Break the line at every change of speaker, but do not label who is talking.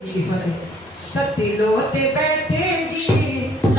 ਜੀ ਫਰੇ ਲੋ ਤੇ ਬੈਠੇ ਜੀ।